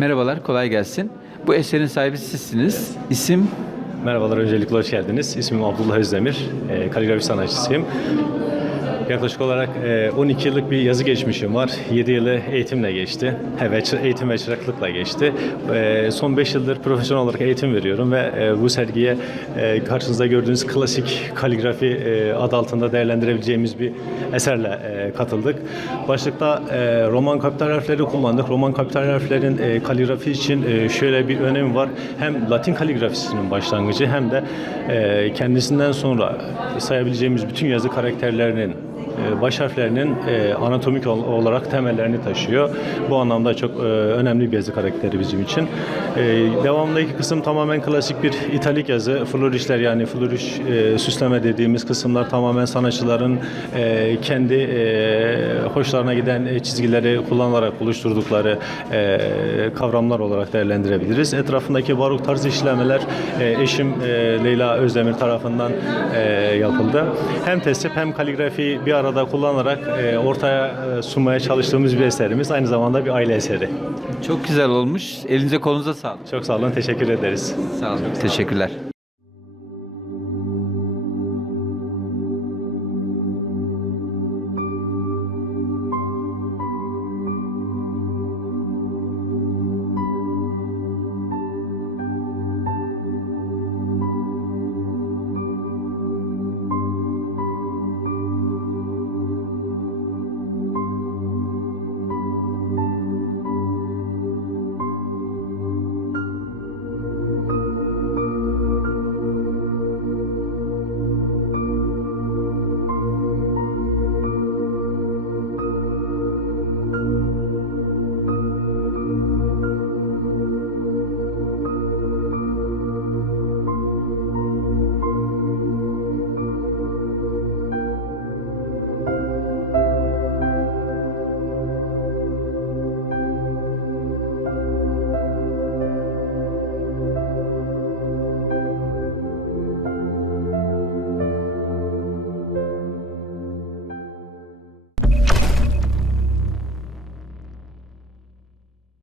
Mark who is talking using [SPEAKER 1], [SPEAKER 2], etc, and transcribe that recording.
[SPEAKER 1] Merhabalar, kolay gelsin. Bu eserin sahibi sizsiniz. İsim
[SPEAKER 2] Merhabalar, öncelikle hoş geldiniz. İsmim Abdullah Özdemir, e, kaligrafi sanatçısıyım. Yaklaşık olarak e, 12 yıllık bir yazı geçmişim var. 7 yılı eğitimle geçti. Evet, eğitim ve çıraklıkla geçti. E, son 5 yıldır profesyonel olarak eğitim veriyorum ve e, bu sergiye e, karşınızda gördüğünüz klasik kaligrafi e, adı altında değerlendirebileceğimiz bir eserle e, katıldık. Başlıkta e, Roman kapital harfleri kullandık. Roman kapital harflerin e, kaligrafi için e, şöyle bir önemi var. Hem Latin kaligrafisinin başlangıcı hem de e, kendisinden sonra sayabileceğimiz bütün yazı karakterlerinin e, baş harflerinin e, anatomik ol- olarak temellerini taşıyor. Bu anlamda çok e, önemli bir yazı karakteri bizim için. E, devamındaki kısım tamamen klasik bir italik yazı. Flourishler yani flourish e, süsleme dediğimiz kısımlar tamamen sanatçıların kendi hoşlarına giden çizgileri kullanarak oluşturdukları kavramlar olarak değerlendirebiliriz. Etrafındaki barok tarzı işlemeler eşim Leyla Özdemir tarafından yapıldı. Hem tesip hem kaligrafi bir arada kullanarak e, ortaya e, sunmaya çalıştığımız bir eserimiz. Aynı zamanda bir aile eseri.
[SPEAKER 1] çok güzel olmuş. Elinize kolunuza sağlık.
[SPEAKER 2] Çok sağ olun, teşekkür ederiz.
[SPEAKER 1] Sağ olun. Teşekkürler.